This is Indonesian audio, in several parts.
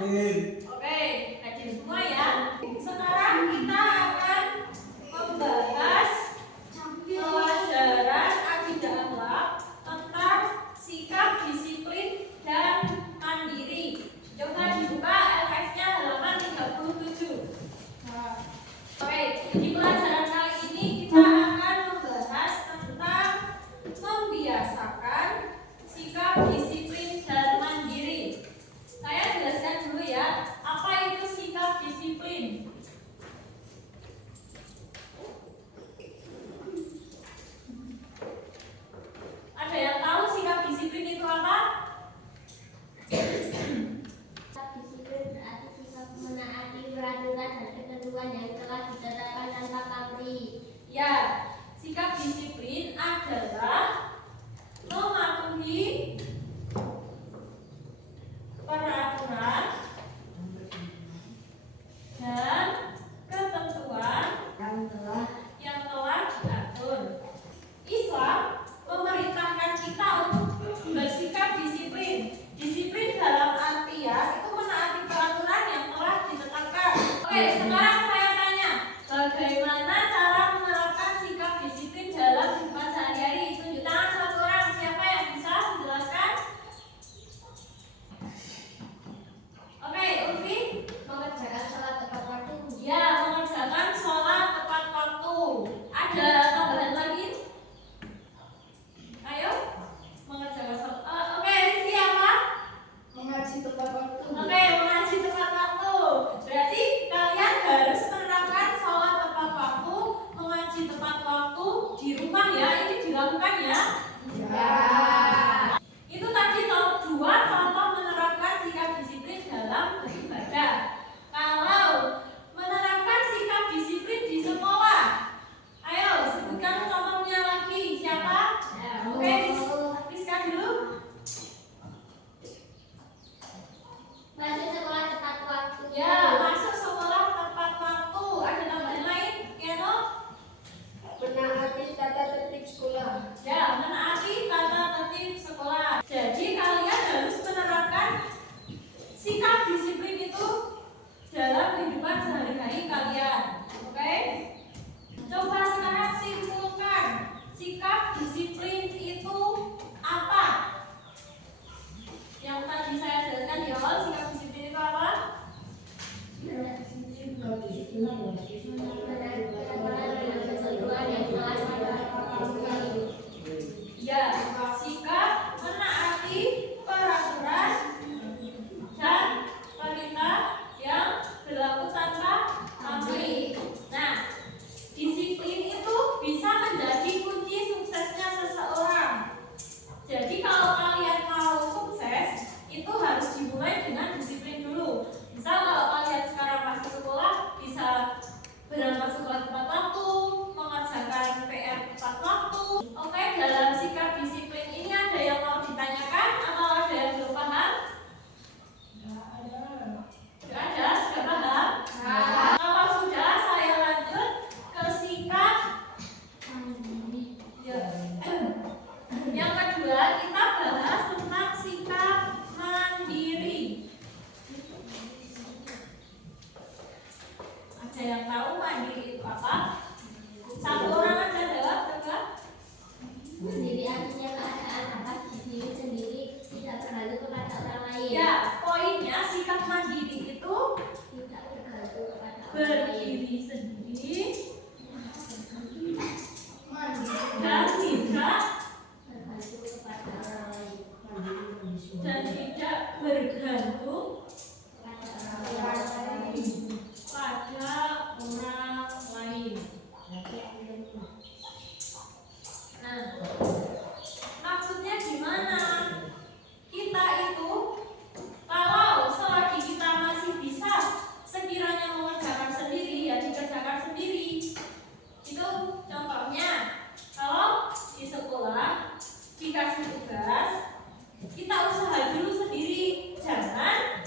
Oke, hadir semua ya. Sekarang kita akan membahas pelajaran akidah akhlak tentang sikap disiplin dan mandiri. Coba dibuka LKS-nya halaman 37. Oke, di pelajaran kali ini kita akan membahas tentang membiasakan sikap disiplin dan mandiri. Saya jelaskan dulu ya, apa itu sikap disiplin? Ada yang tahu sikap disiplin itu apa? Sikap disiplin berarti sikap menaati peraturan dan ketentuan yang telah ditetapkan tanpa pamrih. Ya, sikap disiplin adalah mematuhi peraturan dan ketentuan yang telah diatur. Islam memerintahkan kita untuk bersikap disiplin. Disiplin dalam artian itu menaati peraturan yang telah ditetapkan. Oke, sekarang saya tanya, bagaimana cara menerapkan sikap disiplin dalam kehidupan sehari-hari? Tunjuk tangan satu orang, siapa yang bisa menjelaskan? Oke, Ulfi? Mengerjakan sholat tepat waktu. Ya, mengerjakan sholat tepat waktu. Ada tambahan lagi? Ayo, mengerjakan sholat. Oke, Rizky apa? Mengaji tepat waktu. Oke, mengaji tepat waktu. Berarti kalian harus menerapkan sholat tepat waktu, mengaji tepat waktu di rumah ya. Ini dilakukan ya. Ya. Itu tadi dua contoh menerapkan sikap disiplin dalam beribadah. Kalau menerapkan sikap disiplin di sekolah, ayo sebutkan contohnya lagi. Siapa? Oke, Rizka dulu. Masuk sekolah tepat waktu. Ya, masuk sekolah tepat waktu. Ada tambahan lain? Keno? Menaati tata tertib sekolah. Ya, menaati tata tertib sekolah. Jadi kalian harus menerapkan sikap disiplin itu dalam kehidupan sehari-hari kalian. Oke? Coba sekarang simpulkan, sikap disiplin itu apa? Yang tadi saya jelaskan di awal, sikap disiplin itu apa? Ya, sikap menaati peraturan dan perintah yang berlaku tanpa pamrih. Nah, disiplin itu bisa menjadi kunci suksesnya seseorang. Jadi kalau kalian mau sukses, itu harus dimulai dengan disiplin dulu. Misal kalau kalian sekarang masih sekolah, bisa berangkat sekolah tepat waktu, mengerjakan PR tepat waktu. Oke, dalam sikap disiplin ini ada yang mau ditanyakan atau ada yang belum paham? Sudah ada? Sudah paham? Kalau sudah, saya lanjut ke sikap ya. Yang kedua, kita bahas tentang sikap mandiri. Ada yang tahu mandiri itu apa? Satu orang aja jawab, coba. Mandiri artinya keadaan atas diri sendiri, tidak bergantung kepada orang lain. Ya, poinnya sikap mandiri itu Tidak bergantung kepada orang lain. berdiri sendiri dan tidak bergantung kepada orang lain. pada orang lain. Nah, maksudnya gimana? Kita itu kalau selagi kita masih bisa sekiranya mengerjakan sendiri, ya dikerjakan sendiri. Itu contohnya, kalau di sekolah dikasih tugas, kita usaha dulu sendiri. Jangan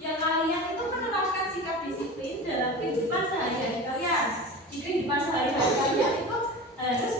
Ya kalian itu menerapkan sikap disiplin dalam kehidupan sehari-hari kalian. Di kehidupan sehari-hari kalian itu harus